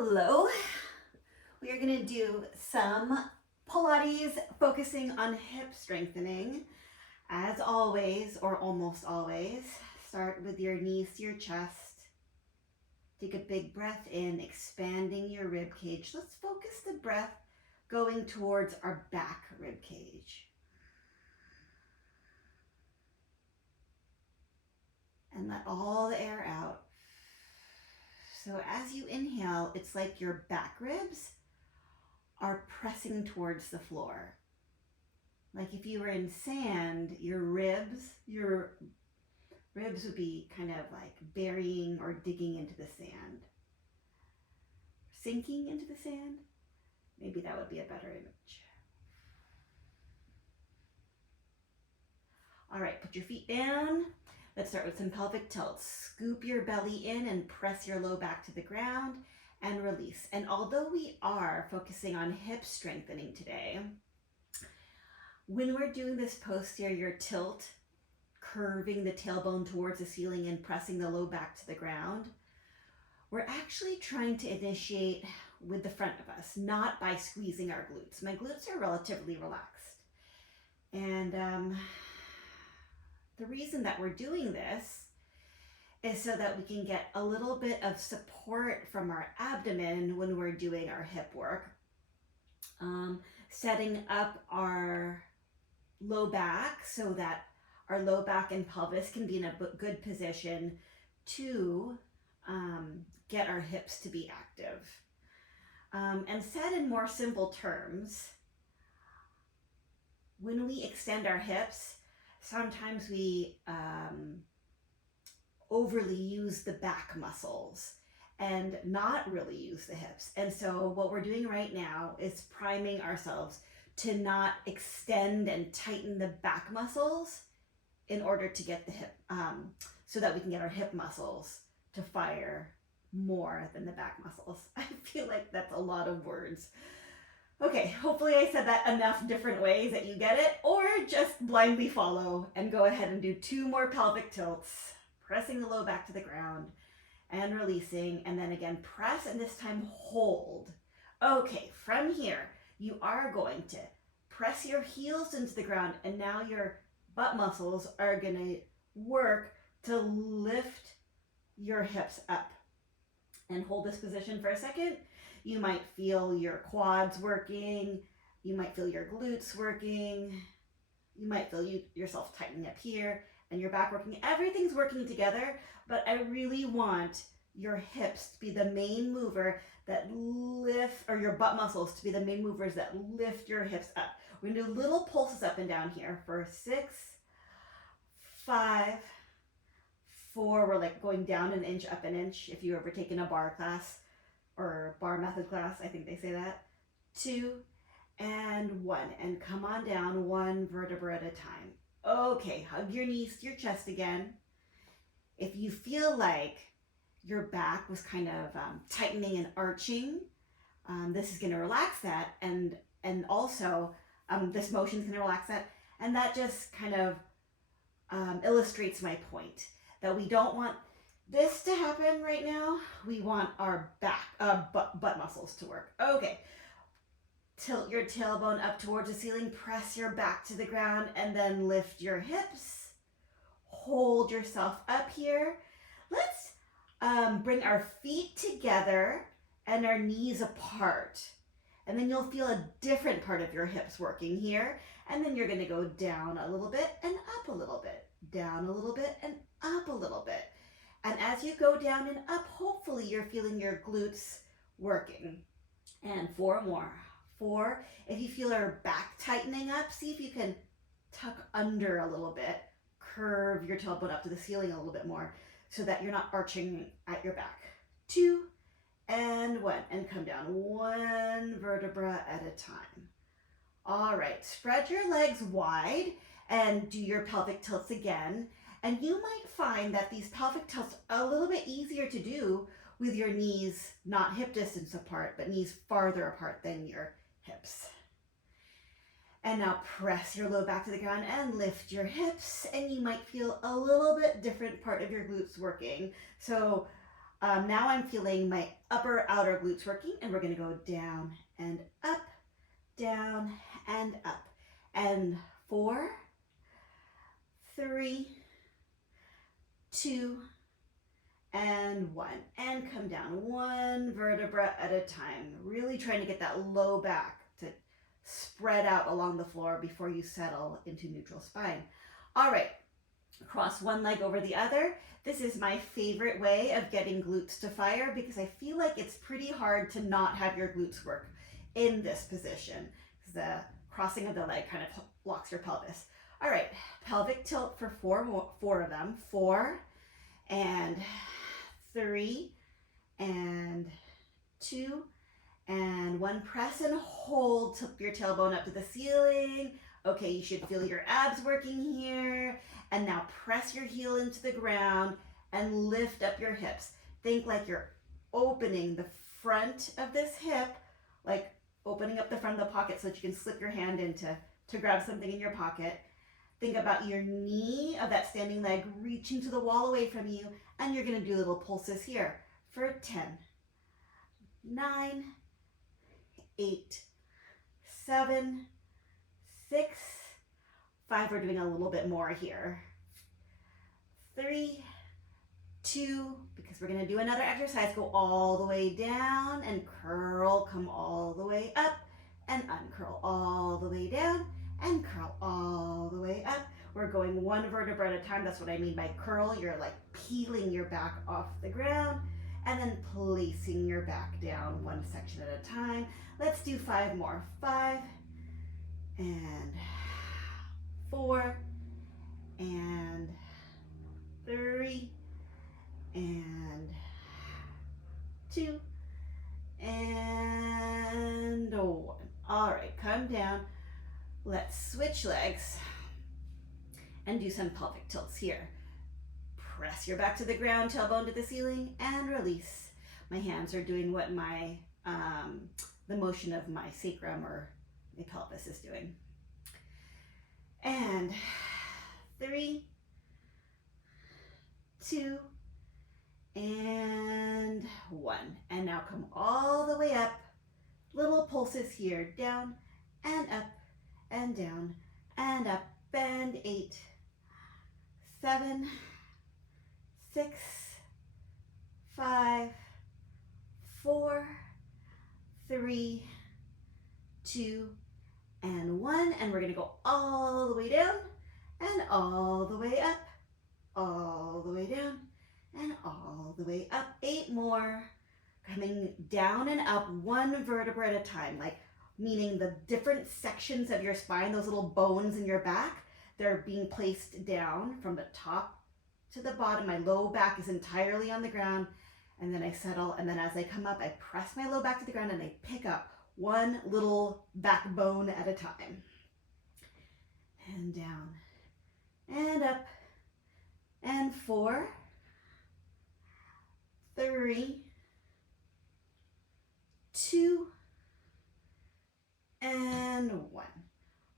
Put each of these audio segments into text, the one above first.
Hello. We are going to do some Pilates focusing on hip strengthening. As always, or almost always, start with your knees to your chest. Take a big breath in, expanding your rib cage. Let's focus the breath going towards our back rib cage. And let all the air out. So as you inhale, it's like your back ribs are pressing towards the floor. Like if you were in sand, your ribs would be kind of like burying or digging into the sand. Sinking into the sand? Maybe that would be a better image. All right, put your feet down. Let's start with some pelvic tilts. Scoop your belly in and press your low back to the ground and release. And although we are focusing on hip strengthening today, when we're doing this posterior tilt, curving the tailbone towards the ceiling and pressing the low back to the ground, we're actually trying to initiate with the front of us, not by squeezing our glutes. My glutes are relatively relaxed. And the reason that we're doing this is so that we can get a little bit of support from our abdomen when we're doing our hip work. Setting up our low back so that our low back and pelvis can be in a good position to get our hips to be active. And said in more simple terms, when we extend our hips, sometimes we overly use the back muscles and not really use the hips. And so what we're doing right now is priming ourselves to not extend and tighten the back muscles in order to get the hip, so that we can get our hip muscles to fire more than the back muscles. I feel like that's a lot of words. Okay, hopefully I said that enough different ways that you get it, or just blindly follow and go ahead and do 2 more pelvic tilts, pressing the low back to the ground and releasing, and then again press, and this time hold. Okay, from here, you are going to press your heels into the ground, and now your butt muscles are gonna work to lift your hips up. And hold this position for a second. You might feel your quads working, you might feel your glutes working, you might feel yourself tightening up here, and your back working. Everything's working together, but I really want your hips to be the main mover that lift, or your butt muscles to be the main movers that lift your hips up. We're gonna do little pulses up and down here for 6, 5, 4, we're like going down an inch, up an inch. If you've ever taken a bar class or bar method class, I think they say that. 2 and 1, and come on down 1 vertebra at a time. Okay, hug your knees to your chest again. If you feel like your back was kind of tightening and arching, this is gonna relax that, and also this motion is gonna relax that, and that just kind of illustrates my point that we don't want this to happen right now. We want our back, butt muscles to work. Okay, tilt your tailbone up towards the ceiling, press your back to the ground, and then lift your hips. Hold yourself up here. Let's bring our feet together and our knees apart. And then you'll feel a different part of your hips working here. And then you're gonna go down a little bit and up a little bit, down a little bit and up a little bit. And as you go down and up, hopefully you're feeling your glutes working. And 4 more. 4, if you feel your back tightening up, see if you can tuck under a little bit, curve your tailbone up to the ceiling a little bit more so that you're not arching at your back. 2 and 1, and come down 1 vertebra at a time. All right, spread your legs wide and do your pelvic tilts again. And you might find that these pelvic tilts are a little bit easier to do with your knees not hip distance apart, but knees farther apart than your hips. And now press your low back to the ground and lift your hips, and you might feel a little bit different part of your glutes working. So Now I'm feeling my upper outer glutes working, and we're gonna go down and up, down and up. And 4, 3, 2, and 1. And come down one vertebra at a time. Really trying to get that low back to spread out along the floor before you settle into neutral spine. All right, cross one leg over the other. This is my favorite way of getting glutes to fire because I feel like it's pretty hard to not have your glutes work in this position. The crossing of the leg kind of blocks your pelvis. All right, pelvic tilt for four of them. 4 and 3 and 2 and 1. Press and hold, tip your tailbone up to the ceiling. Okay, you should feel your abs working here. And now press your heel into the ground and lift up your hips. Think like you're opening the front of this hip, like opening up the front of the pocket so that you can slip your hand in to grab something in your pocket. Think about your knee of that standing leg reaching to the wall away from you, and you're gonna do little pulses here for 10, 9, 8, 7, 6, 5, we're doing a little bit more here. 3, 2, because we're gonna do another exercise, go all the way down and curl, come all the way up and uncurl all the way down and curl all the way up. We're going one vertebra at a time. That's what I mean by curl. You're like peeling your back off the ground and then placing your back down one section at a time. Let's do 5 more. 5 and 4 and 3 and 2 and 1. All right, come down. Let's switch legs and do some pelvic tilts here. Press your back to the ground, tailbone to the ceiling, and release. My hands are doing what my the motion of my sacrum or my pelvis is doing. And 3, 2, and 1. And now come all the way up. Little pulses here, down and up and down and up, and 8, 7, 6, 5, 4, 3, 2, and 1. And we're gonna go all the way down and all the way up, all the way down and all the way up. 8 more. Coming down and up one vertebra at a time, like meaning the different sections of your spine, those little bones in your back, they're being placed down from the top to the bottom. My low back is entirely on the ground, and then I settle, and then as I come up, I press my low back to the ground and I pick up one little backbone at a time. And down and up and 4, 3, 2, and 1.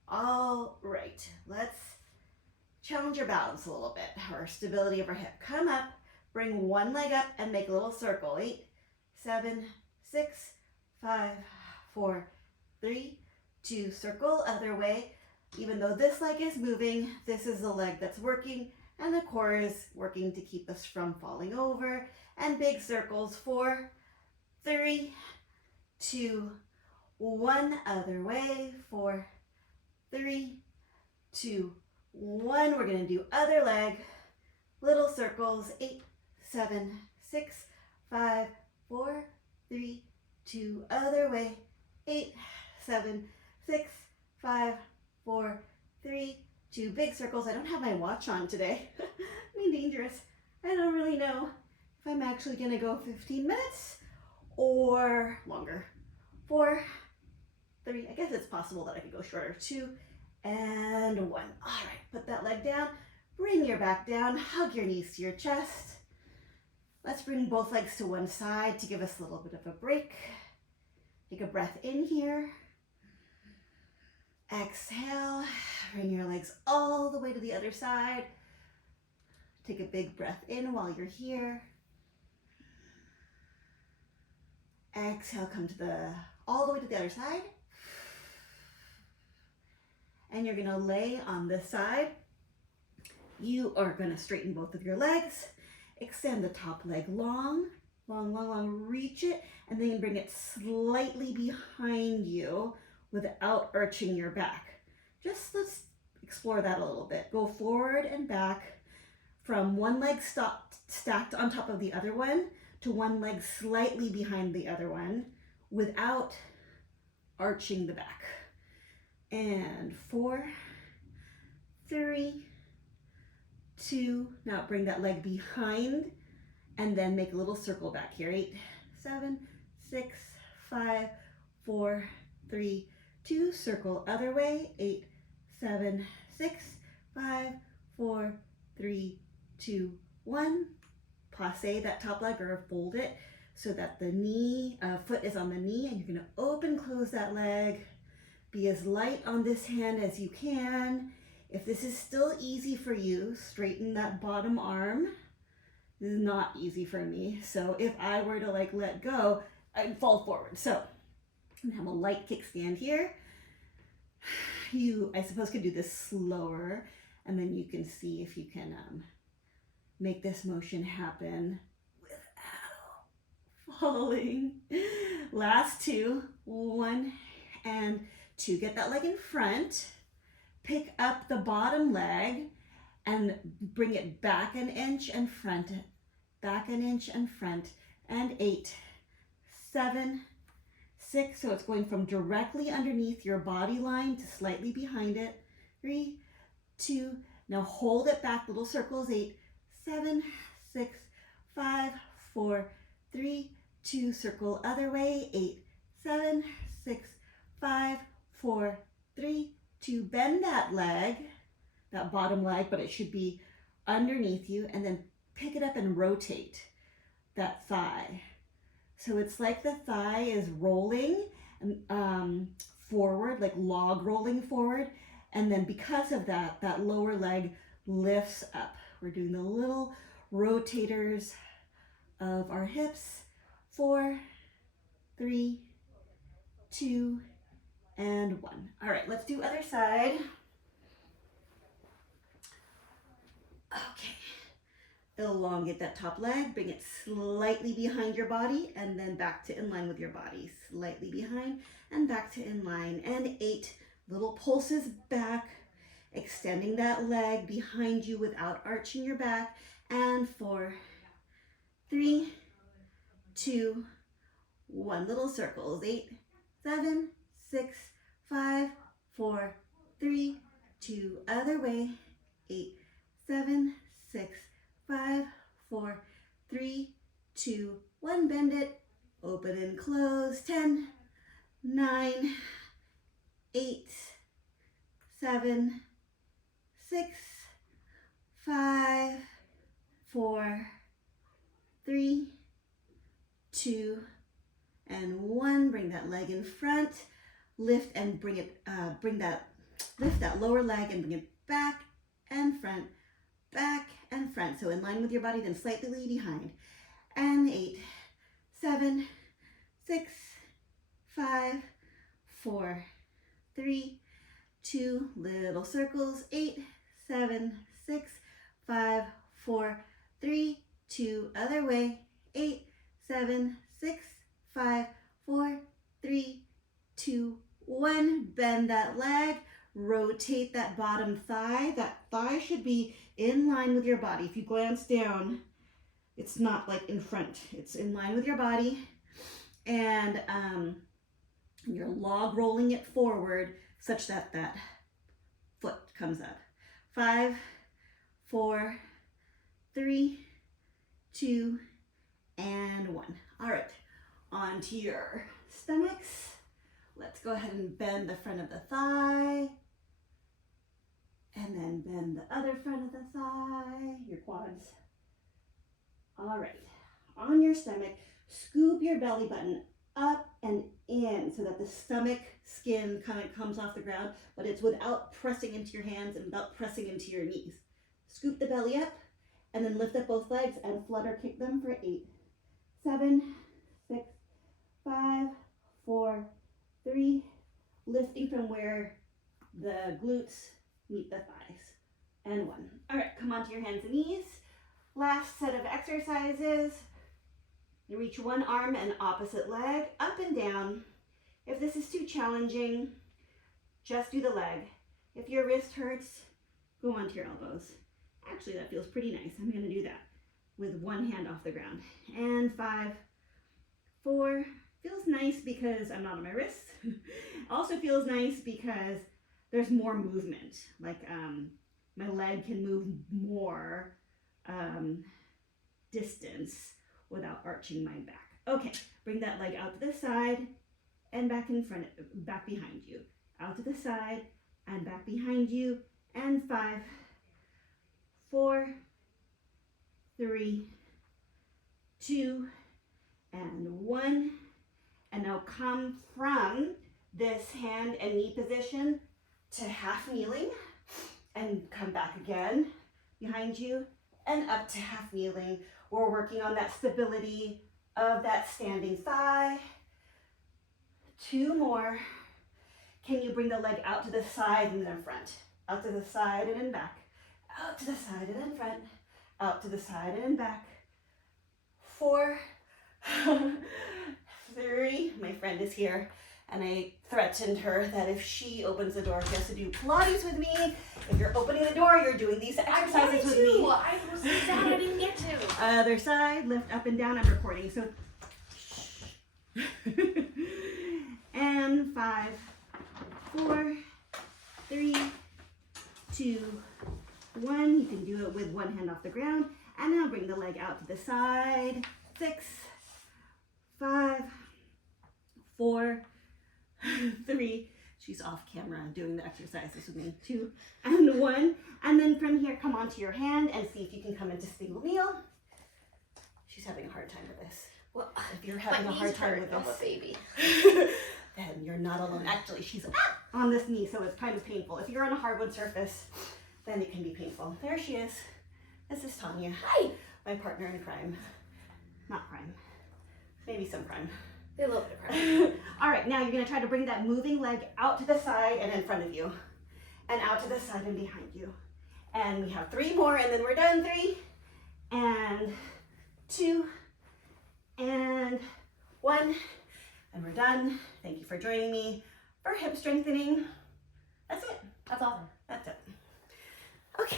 All right, let's challenge your balance a little bit, or stability of our hip. Come up, bring one leg up and make a little circle. 8, 7, 6, 5, 4, 3, 2, circle, other way. Even though this leg is moving, this is the leg that's working, and the core is working to keep us from falling over. And big circles, 4, 3, 2, 1, other way, 4, 3, 2, 1. We're gonna do other leg, little circles, 8, 7, 6, 5, 4, 3, 2, other way, 8, 7, 6, 5, 4, 3, 2, big circles. I don't have my watch on today. Being dangerous. I don't really know if I'm actually gonna go 15 minutes or longer. 4, 3, I guess it's possible that I could go shorter. 2 and 1. All right, put that leg down, bring your back down, hug your knees to your chest. Let's bring both legs to one side to give us a little bit of a break. Take a breath in here. Exhale, bring your legs all the way to the other side. Take a big breath in while you're here. Exhale, come to all the way to the other side. And you're gonna lay on this side. You are gonna straighten both of your legs. Extend the top leg long, long, long, long, reach it, and then bring it slightly behind you without arching your back. Just let's explore that a little bit. Go forward and back from one leg stacked on top of the other one to one leg slightly behind the other one without arching the back. And 4, 3, 2, now bring that leg behind and then make a little circle back here. 8, 7, 6, 5, 4, 3, 2, circle other way. 8, 7, 6, 5, 4, 3, 2, 1. Passe that top leg or fold it so that the knee, foot is on the knee, and you're gonna open, close that leg. Be as light on this hand as you can. If this is still easy for you, straighten that bottom arm. This is not easy for me. So if I were to like let go, I'd fall forward. So I'm gonna have a light kickstand here. You, I suppose, could do this slower, and then you can see if you can make this motion happen without falling. Last 2, 1 and 2. Get that leg in front. Pick up the bottom leg and bring it back an inch and front, back an inch and front, and 8, 7, 6, so it's going from directly underneath your body line to slightly behind it. 3, 2, now hold it back, little circles. 8, 7, 6, 5, 4, 3, 2, circle other way. 8, 7, 6, 5, 4, 3, 2, bend that leg, that bottom leg, but it should be underneath you, and then pick it up and rotate that thigh. So it's like the thigh is rolling forward, like log rolling forward, and then because of that, that lower leg lifts up. We're doing the little rotators of our hips. 4, 3, 2, and 1. All right, let's do other side. Okay. Elongate that top leg, bring it slightly behind your body, and then back to in line with your body. Slightly behind and back to in line. And 8 little pulses back, extending that leg behind you without arching your back. And 4, 3, 2, 1. Little circles. 8, 7, 6, 5, 4, 3, 2. Other way. 8, 7, 6, 5, 4, 3, 2, 1. Bend it. Open and close. 10, 9, 8, 7, 6, 5, 4, 3, 2, and 1. Bring that leg in front. Lift and bring it. Lift that lower leg and bring it back and front, back and front. So in line with your body, then slightly behind. And 8, 7, 6, 5, 4, 3, 2. Little circles. 8, 7, 6, 5, 4, 3, 2. Other way. 8, 7, 6, 5, 4, 3, 2, 1. Bend that leg. Rotate that bottom thigh. That thigh should be in line with your body. If you glance down, it's not like in front. It's in line with your body. And you're log rolling it forward such that that foot comes up. 5, 4, 3, 2, and 1. All right, onto your stomachs. Let's go ahead and bend the front of the thigh. And then bend the other front of the thigh, your quads. All right, on your stomach, scoop your belly button up and in so that the stomach skin kind of comes off the ground, but it's without pressing into your hands and without pressing into your knees. Scoop the belly up and then lift up both legs and flutter kick them for 8, 7, 6, 5, 5, 4, 3, lifting from where the glutes meet the thighs, and 1. All right, come onto your hands and knees. Last set of exercises. You reach one arm and opposite leg, up and down. If this is too challenging, just do the leg. If your wrist hurts, go onto your elbows. Actually, that feels pretty nice. I'm gonna do that with one hand off the ground. And 5, 4, feels nice because I'm not on my wrists. Also feels nice because there's more movement. Like my leg can move more distance without arching my back. Okay, bring that leg out to the side and back in front, back behind you. Out to the side and back behind you. And 5, 4, 3, 2, and 1. And now come from this hand and knee position to half kneeling and come back again behind you and up to half kneeling. We're working on that stability of that standing thigh. 2 more. Can you bring the leg out to the side and then front? Out to the side and then back. Out to the side and then front. Out to the side and then back. 4, 3, my friend is here, and I threatened her that if she opens the door, she has to do Pilates with me. If you're opening the door, you're doing these exercises with me. I was sad I didn't get to. Other side, lift up and down. I'm recording, so. And 5, 4, 3, 2, 1. You can do it with one hand off the ground. And now bring the leg out to the side. 6, 5, 4, 3. She's off camera doing the exercises with me. 2 and 1. And then from here, come onto your hand and see if you can come into single kneel. She's having a hard time with this. Well, if you're having a hard time with this, I'm a baby. then you're not alone. Actually, she's on this knee, so it's kind of painful. If you're on a hardwood surface, then it can be painful. There she is. This is Tanya. Hi. My partner in crime. Not crime. Maybe some crime. They love to cry. All right, now you're gonna try to bring that moving leg out to the side and in front of you. And out to the side and behind you. And we have 3 more and then we're done. 3 and 2 and 1. And we're done. Thank you for joining me for hip strengthening. That's it. That's awesome. That's it. Okay.